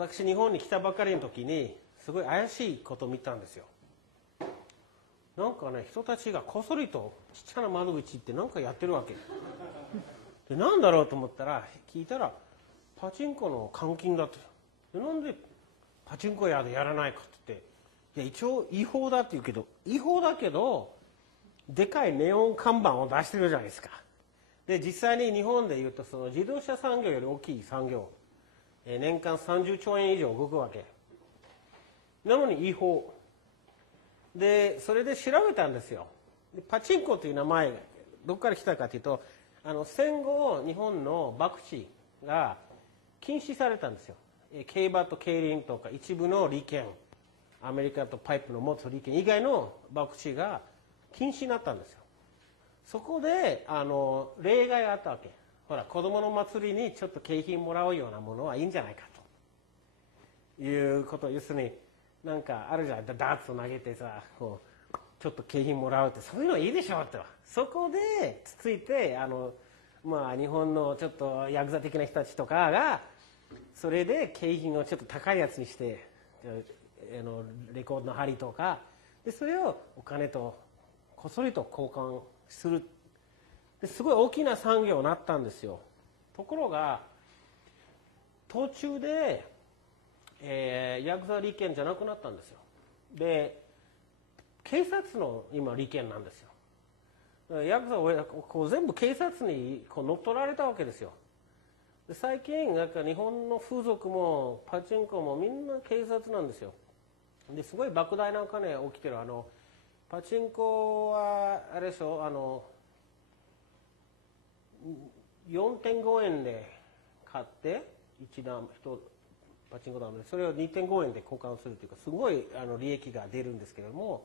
私日本に来たばかりの時にすごい怪しいことを見たんですよ。なんかね、人たちがこっそりとちっちゃな窓口ってなんかやってるわけで、なんだろうと思ったら聞いたらパチンコの換金だって。でなんでパチンコ屋でやらないかって言って、いや一応違法だって言うけど、違法だけどでかいネオン看板を出してるじゃないですか。で実際に日本でいうとその自動車産業より大きい産業、年間30兆円以上動くわけなのに違法で、それで調べたんですよ。でパチンコという名前どこから来たかというと、戦後日本の博打が禁止されたんですよ。競馬と競輪とか一部の利権、アメリカとパイプの持つ利権以外の博打が禁止になったんですよ。そこで例外があったわけ。ほら子供の祭りにちょっと景品もらうようなものはいいんじゃないかということ。要するになんかあるじゃん、ダーツを投げてさ、こうちょっと景品もらうって、そういうのはいいでしょって。そこでつついて日本のちょっとヤクザ的な人たちとかがそれで景品をちょっと高いやつにしてレコードの針とかで、それをお金とこっそりと交換する。ですごい大きな産業になったんですよ。ところが途中で、ヤクザ利権じゃなくなったんですよ。で警察の今利権なんですよ。ヤクザはこう全部警察にこう乗っ取られたわけですよ。で最近なんか日本の風俗もパチンコもみんな警察なんですよ。ですごい莫大なお金起きてる。パチンコはあれでしょ、4.5 円で買って1パチンコなのでそれを 2.5 円で交換するというか、すごい利益が出るんですけれども、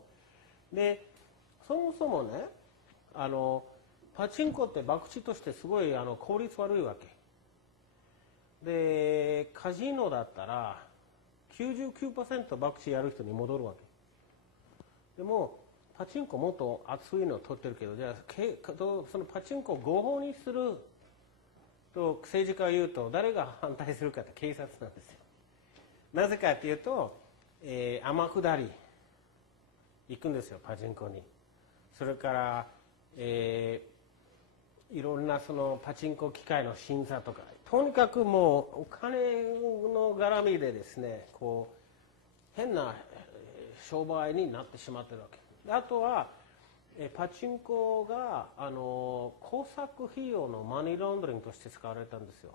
でそもそもねパチンコって博打としてすごい効率悪いわけで、カジノだったら 99% 博打やる人に戻るわけでも、パチンコもっと熱いのを取ってるけど、じゃあそのパチンコを合法にすると政治家が言うと誰が反対するかって警察なんですよ。なぜかというと、天下り行くんですよパチンコに。それから、いろんなそのパチンコ機械の審査とか、とにかくもうお金の絡みでですね、こう変な商売になってしまってるわけ。あとはパチンコが工作費用のマニーロンダリングとして使われたんですよ。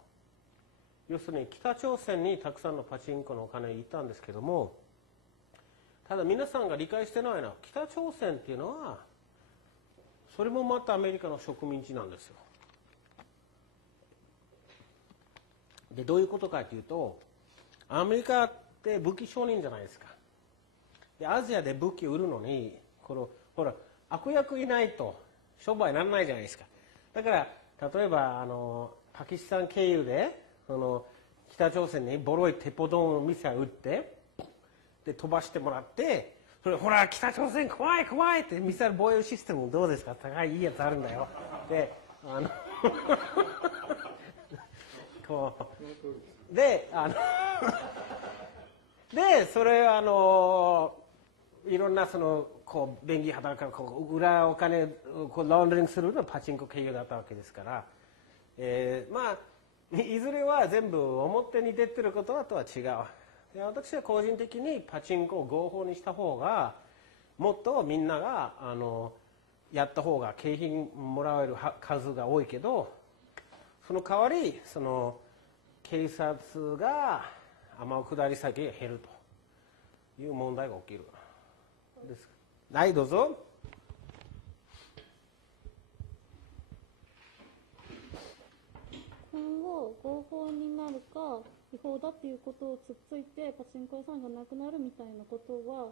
要するに北朝鮮にたくさんのパチンコのお金がいたんですけども、ただ皆さんが理解してないのは、北朝鮮っていうのはそれもまたアメリカの植民地なんですよ。でどういうことかというと、アメリカって武器商人じゃないですか。でアジアで武器を売るのにほら悪役いないと商売にならないじゃないですか。だから例えばパキスタン経由で北朝鮮にボロい鉄砲弾ミサイル撃ってで飛ばしてもらって、それほら北朝鮮怖い怖いってミサイル防衛システムどうですか、高いいいやつあるんだよでこうででそれいろんなこう便宜働くから裏お金をこうラウンドリングするのはパチンコ経由だったわけですから、いずれは全部表に出てることとは違う。で私は個人的にパチンコを合法にした方がもっとみんながやった方が景品もらえる数が多いけど、その代わり警察が天下り先が減るという問題が起きるです。はい、どうぞ。今後合法になるか違法だっていうことをつっついてパチンコ屋さんがなくなるみたいなことは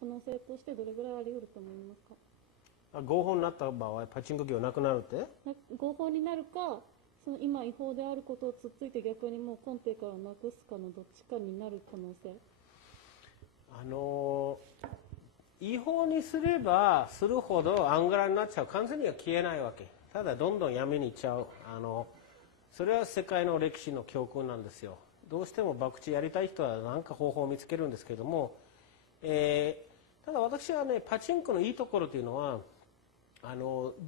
可能性としてどれぐらいあり得ると思いますか？合法になった場合パチンコ業なくなるって？合法になるか、その今違法であることをつっついて逆にもう根底からなくすかのどっちかになる可能性。違法にすればするほどアングラになっちゃう。完全には消えないわけ。ただどんどん闇に行っちゃう。それは世界の歴史の教訓なんですよ。どうしても博打やりたい人は何か方法を見つけるんですけども、ただ私はね、パチンコのいいところというのは、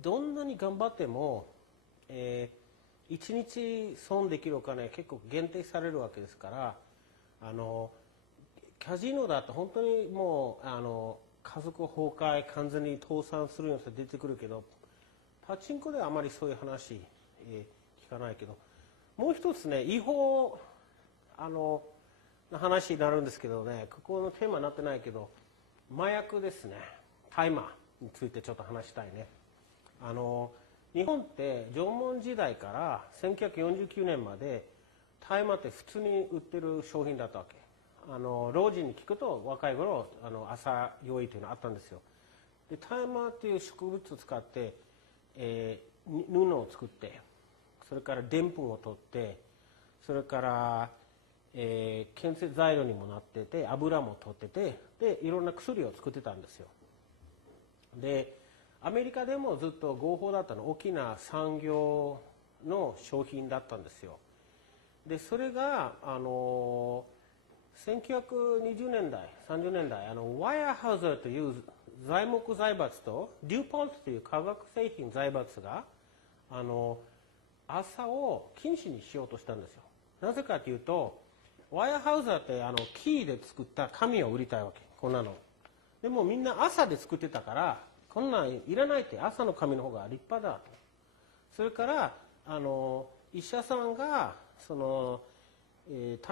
どんなに頑張っても、1日損できるお金結構限定されるわけですから、カジノだと本当にもう家族崩壊、完全に倒産するような人出てくるけど、パチンコではあまりそういう話、聞かないけど、もう一つね、違法の話になるんですけどね、ここのテーマになってないけど、麻薬ですね、大麻についてちょっと話したいね。日本って縄文時代から1949年まで大麻って普通に売ってる商品だったわけ。老人に聞くと若い頃朝酔いというのがあったんですよ。で大麻っていう植物を使って、布を作って、それからでんぷんを取って、それから建設材料にもなってて、油も取ってて、でいろんな薬を作ってたんですよ。でアメリカでもずっと合法だったの、大きな産業の商品だったんですよ。でそれが1920年代30年代ワイヤーハウザーという材木財閥とデューポントという化学製品財閥が朝を禁止にしようとしたんですよ。なぜかというと、ワイヤーハウザーって木で作った紙を売りたいわけ、こんなの。でもみんな朝で作ってたから、こんなんいらないって、朝の紙の方が立派だと。それから医者さんが大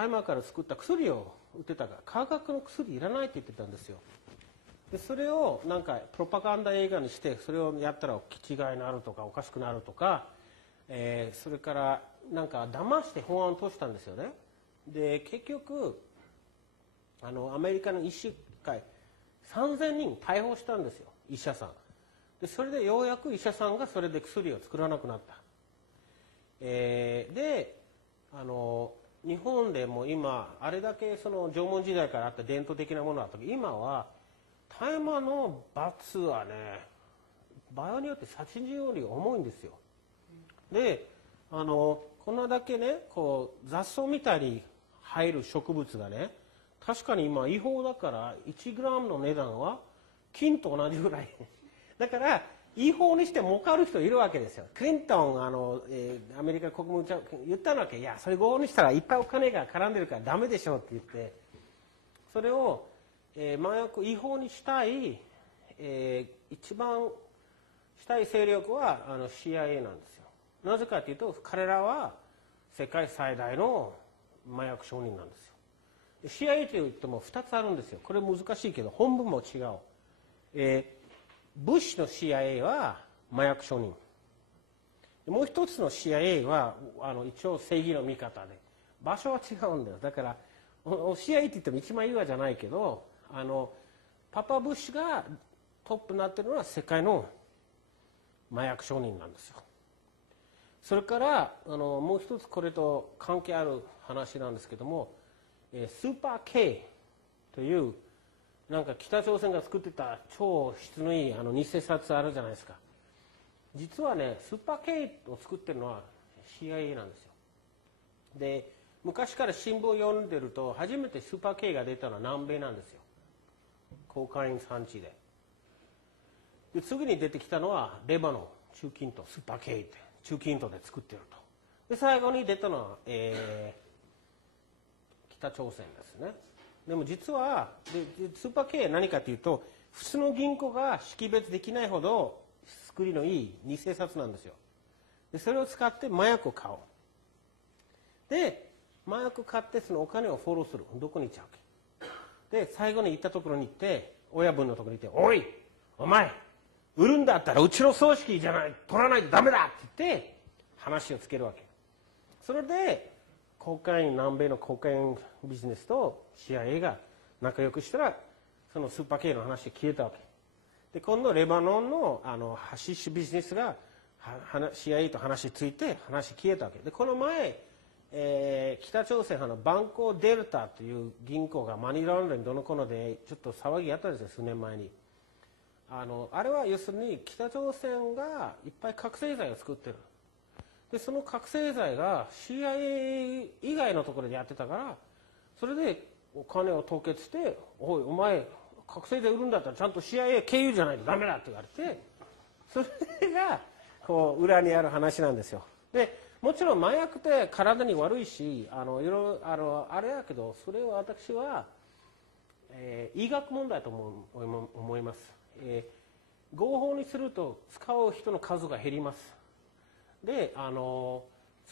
麻から作った薬を売ってたから、化学の薬いらないって言ってたんですよ。でそれをなんかプロパガンダ映画にして、それをやったら気違いになるとかおかしくなるとか、それからなんか騙して法案を通したんですよね。で結局アメリカの医師会3000人逮捕したんですよ、医者さんで。それでようやく医者さんがそれで薬を作らなくなった。で日本でも今あれだけその縄文時代からあった伝統的なものだったけど、今は大麻の罰はね、場合によって殺人より重いんですよ。でこんなだけね、こう雑草みたいに生える植物がね、確かに今違法だから1グラムの値段は金と同じぐらいだから違法にして儲かる人いるわけですよ。クリントンアメリカ国務長官言ったわけ、いやそれ合法にしたらいっぱいお金が絡んでるからダメでしょって言って、それを、麻薬違法にしたい、一番したい勢力はCIA なんですよ。なぜかというと、彼らは世界最大の麻薬商人なんですよ。CIA といっても2つあるんですよ。これ難しいけど本文も違う。ブッシュの CIA は麻薬商人。もう一つの CIA は一応正義の味方で、場所は違うんだよ。だからCIA って言っても一枚岩じゃないけど、パパブッシュがトップになっているのは世界の麻薬商人なんですよ。それからもう一つこれと関係ある話なんですけども、スーパー K というなんか北朝鮮が作ってた超質のいい偽札あるじゃないですか。実はね、スーパー K を作ってるのは CIA なんですよ。で昔から新聞を読んでると、初めてスーパー K が出たのは南米なんですよ。コカイン産地で次に出てきたのはレバノン、中近東、スーパー K って中近東で作ってると。で最後に出たのは、北朝鮮ですね。でも実はスーパー K は何かというと、普通の銀行が識別できないほど作りのいい偽札なんですよ。でそれを使って麻薬を買おう。で麻薬買ってそのお金をフォローする。どこに行っちゃうわけで、最後に行ったところに行って、親分のところに行って、おいお前売るんだったらうちの葬式じゃない取らないとダメだって言って話をつけるわけ。それで南米のコカインビジネスと CIA が仲良くしたら、そのスーパー K の話が消えたわけで、今度レバノンのハシッシュビジネスがCIA と話ついて話消えたわけで、この前、北朝鮮バンコデルタという銀行がマニーランダリングどのこのでちょっと騒ぎやったんですよ、数年前に。あれは要するに北朝鮮がいっぱい覚醒剤を作ってる。でその覚醒剤が CIA 以外のところでやってたから、それでお金を凍結して「おいお前覚醒剤売るんだったらちゃんと CIA 経由じゃないとダメだ」って言われて、それがこう裏にある話なんですよ。でもちろん麻薬って体に悪いし、いろいろあれやけど、それは私は、医学問題と思います。合法にすると使う人の数が減ります。でそ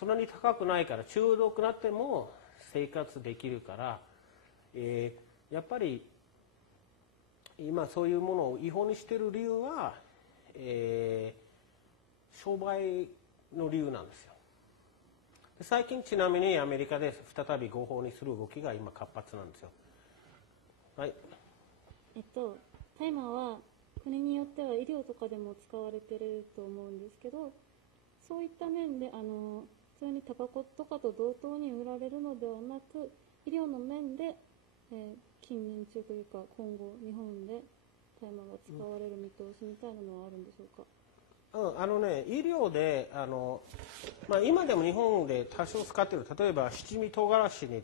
んなに高くないから中毒になっても生活できるから、やっぱり今そういうものを違法にしている理由は、商売の理由なんですよ。で最近ちなみにアメリカで再び合法にする動きが今活発なんですよ。はい。大麻は国によっては医療とかでも使われてると思うんですけど、そういった面で普通にタバコとかと同等に売られるのではなく、医療の面で、近年中というか今後日本で大麻が使われる見通しみたいなのはあるんでしょうか。医療で今でも日本で多少使っている、例えば七味唐辛子に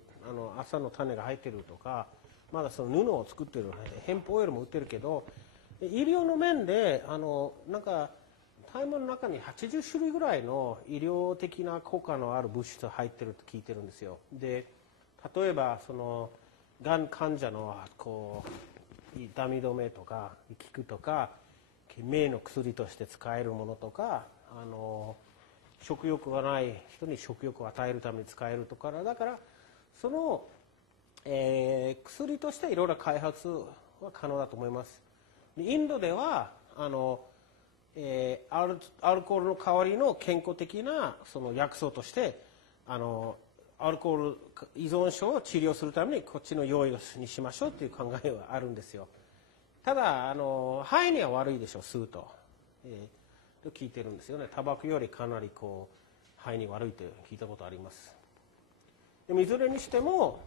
朝の種が入っているとか、まだその布を作っている、ヘンプオイルも売ってるけど、医療の面でなんか大麻の中に80種類ぐらいの医療的な効果のある物質が入っていると聞いてるんですよ。で例えばそのがん患者のこう痛み止めとか効くとか、目の薬として使えるものとか、食欲がない人に食欲を与えるために使えるとか、だからその、薬としていろいろ開発は可能だと思います。インドではアルコールの代わりの健康的なその薬草としてアルコール依存症を治療するためにこっちの用意にしましょうという考えはあるんですよ。ただ肺には悪いでしょう、吸うと、と聞いてるんですよね。タバコよりかなりこう肺に悪いと聞いたことあります。でもいずれにしても、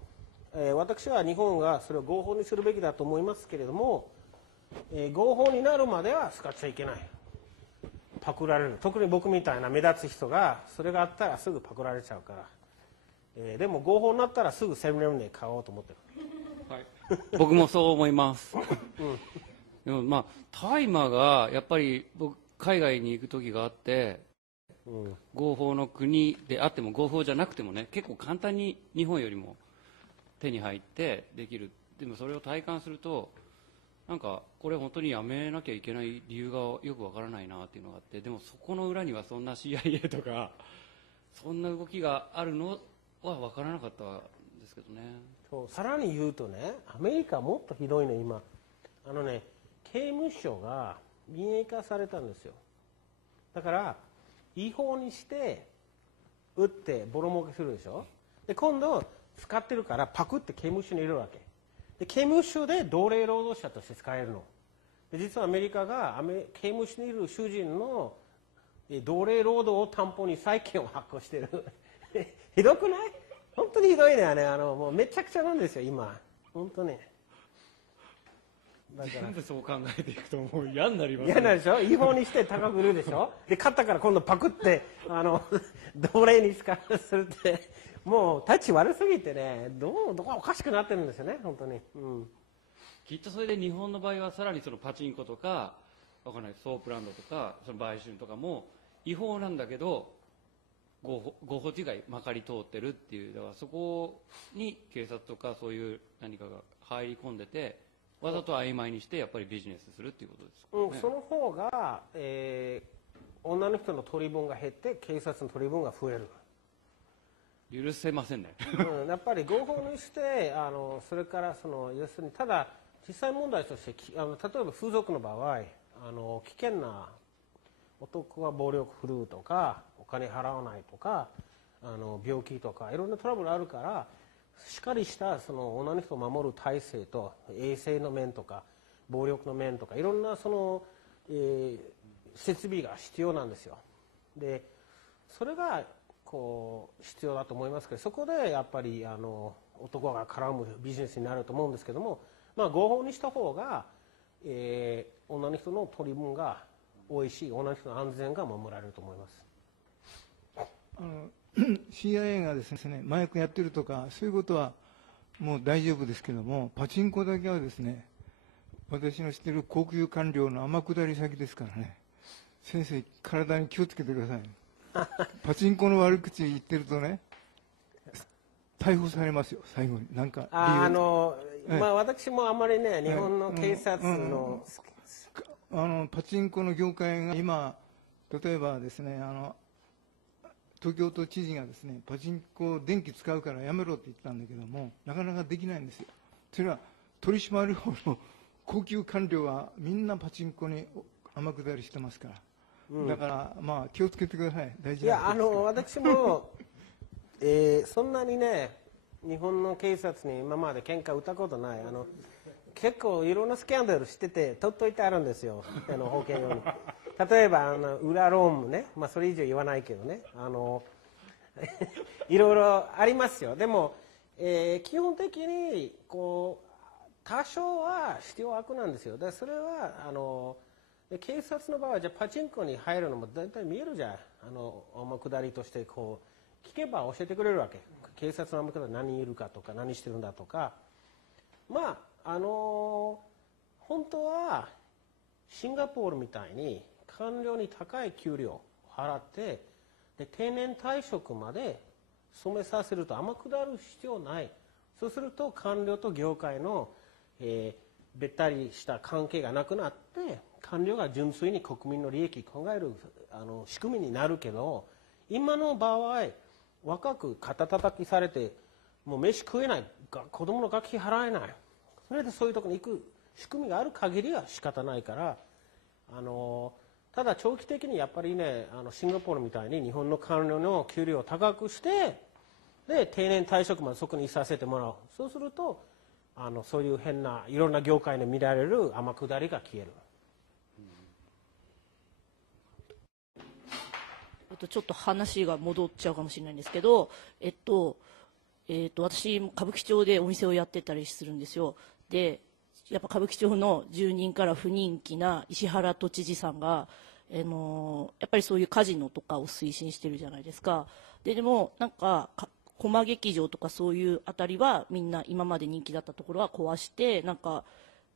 私は日本がそれを合法にするべきだと思いますけれども、合法になるまでは使っちゃいけない。パクられる。特に僕みたいな目立つ人がそれがあったらすぐパクられちゃうから、でも合法になったらすぐセブンイレブンで買おうと思ってる。はい、僕もそう思います、でも大麻がやっぱり僕海外に行く時があって、合法の国であっても合法じゃなくてもね、結構簡単に日本よりも手に入ってできる。でもそれを体感するとなんかこれ本当にやめなきゃいけない理由がよくわからないなっていうのがあって、でもそこの裏にはそんな CIA とかそんな動きがあるのは分からなかったですけどね。そうさらに言うとね、アメリカはもっとひどいの今。刑務所が民営化されたんですよ。だから違法にして売ってボロ儲けするでしょ。で今度使ってるからパクって刑務所に入れるわけで、刑務所で奴隷労働者として使えるので、実はアメリカが刑務所にいる主人の奴隷労働を担保に債権を発行してるひどくない？本当にひどいね。もうめちゃくちゃなんですよ今、本当に。だから全部そう考えていくともう嫌になりますね。嫌なんでしょ。違法にして高く売るでしょ。で買ったから今度パクって奴隷に使うするって、もうタッチ悪すぎてね、どこかおかしくなってるんですよね本当に、きっとそれで日本の場合はさらにそのパチンコとかわかんないソープランドとかその売春とかも違法なんだけど合法というかまかり通ってるっていう、だからそこに警察とかそういう何かが入り込んでてわざと曖昧にしてやっぱりビジネスするっていうことですかね。その方が、女の人の取り分が減って警察の取り分が増える。許せませんねやっぱり合法にしてそれから要するにただ実際問題として例えば風俗の場合危険な男が暴力振るうとかお金払わないとか病気とかいろんなトラブルあるから、しっかりした女の人を守る体制と衛生の面とか暴力の面とかいろんな設備が必要なんですよ。でそれが必要だと思いますけど、そこでやっぱり男が絡むビジネスになると思うんですけども、合法にした方が、女の人の取り分が多いし女の人の安全が守られると思います。CIA がですね、麻薬やってるとか、そういうことはもう大丈夫ですけども、パチンコだけはですね、私の知っている高級官僚の天下り先ですからね、先生、体に気をつけてください。パチンコの悪口言ってるとね、逮捕されますよ、最後に。なんか私もあまりね、日本の警察の、パチンコの業界が今、例えばですね、東京都知事がですね、パチンコ電気使うからやめろって言ったんだけども、なかなかできないんですよ。それは取り締まる方の高級官僚はみんなパチンコに天下りしてますから、だからまあ気をつけてください。大事なことですから。いや私も、そんなにね、日本の警察に今まで喧嘩打ったことない。結構いろんなスキャンダルしてて取っといてあるんですよ、保険用に。例えば裏ローンね、まあ、それ以上言わないけどね、いろいろありますよ。でも、基本的にこう多少は必要悪なんですよ。でそれは警察の場合じゃパチンコに入るのも大体見えるじゃん。天下りとしてこう聞けば教えてくれるわけ。警察の天下り何いるかとか何してるんだとか、まあ本当はシンガポールみたいに官僚に高い給料を払ってで定年退職まで染めさせると天下る必要ない。そうすると官僚と業界の、べったりした関係がなくなって官僚が純粋に国民の利益を考える仕組みになるけど、今の場合若く肩叩きされてもう飯食えない、子供の学費払えない、それでそういうところに行く仕組みがある限りは仕方ないから、ただ長期的にやっぱりね、シンガポールみたいに日本の官僚の給料を高くしてで定年退職までそこにいさせてもらう。そうするとそういう変ないろんな業界で見られる天下りが消える。ちょっと話が戻っちゃうかもしれないんですけど、私歌舞伎町でお店をやってたりするんですよ。でやっぱ歌舞伎町の住人から不人気な石原都知事さんが、やっぱりそういうカジノとかを推進してるじゃないですか。でもなんか駒劇場とかそういうあたりはみんな今まで人気だったところは壊してなんか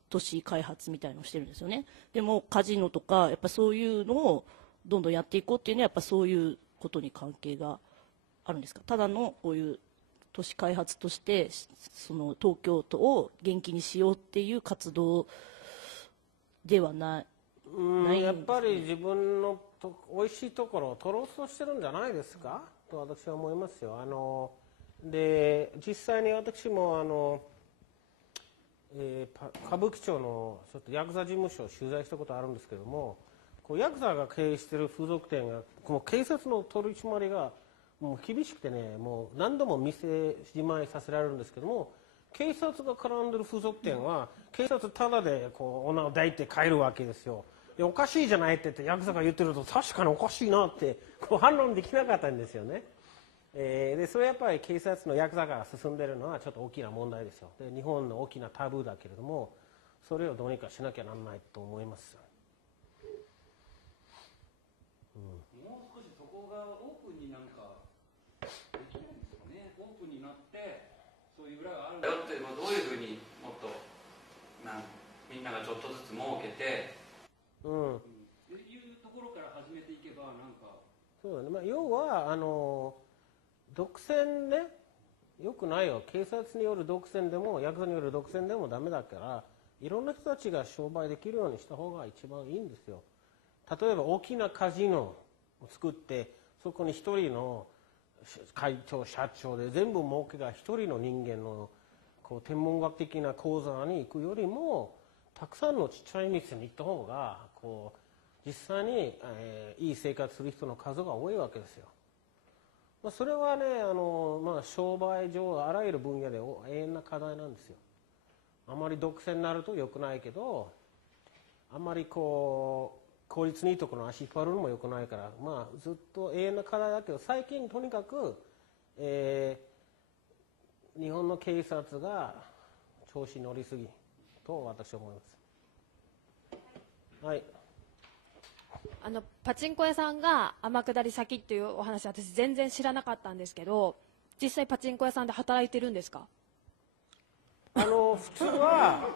都市開発みたいのをしてるんですよね。でもカジノとかやっぱそういうのをどんどんやっていこうっていうのはやっぱそういうことに関係があるんですか。ただのこういう都市開発としてその東京都を元気にしようっていう活動ではない。やっぱり自分の美味しいところを取ろうとしてるんじゃないですかと私は思いますよ。で実際に私も歌舞伎町のちょっとヤクザ事務所を取材したことあるんですけども、こうヤクザが経営している風俗店がこの警察の取り締まりがもう厳しくてね、もう何度も店じまいさせられるんですけども、警察が絡んでる風俗店は警察ただでこう女を抱いて帰るわけですよ。でおかしいじゃないって言ってヤクザが言ってると確かにおかしいなってこう反論できなかったんですよね。でそれはやっぱり警察のヤクザが進んでるのはちょっと大きな問題ですよ。で日本の大きなタブーだけれども、それをどうにかしなきゃならないと思います。もう少しそこがオープンになんかできないんですかね。オープンになってそういう裏があるんだよって、どういうふうにもっとみんながちょっとずつ設けて、いうところから始めていけばなんかそうだね。要は独占ね、よくないよ。警察による独占でもヤクザによる独占でもダメだから、いろんな人たちが商売できるようにした方が一番いいんですよ。例えば大きなカジノを作ってそこに一人の会長社長で全部儲けが一人の人間のこう天文学的な講座に行くよりもたくさんのちっちゃい店に行った方がこう実際に、いい生活する人の数が多いわけですよ。それはね商売上あらゆる分野で永遠な課題なんですよ。あまり独占になると良くないけど、あんまりこう効率にいいところの足引っ張るのも良くないから、ずっと永遠な課題だけど、最近とにかく、日本の警察が調子に乗りすぎと私は思います。はい。パチンコ屋さんが天下り先っていうお話、私全然知らなかったんですけど、実際パチンコ屋さんで働いてるんですか？普通は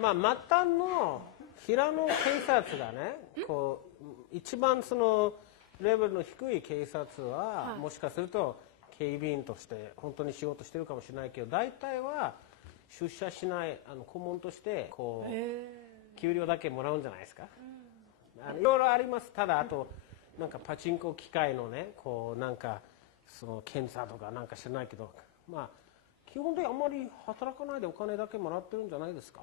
まあ、末端の平野警察がね、こう一番そのレベルの低い警察は、もしかすると警備員として本当に仕事してるかもしれないけど、大体は出社しない顧問としてこう給料だけもらうんじゃないですか。いろいろあります。ただあとなんかパチンコ機械のね、こうなんかその検査とかなんか知らないけど、まあ基本であんまり働かないでお金だけもらってるんじゃないですか。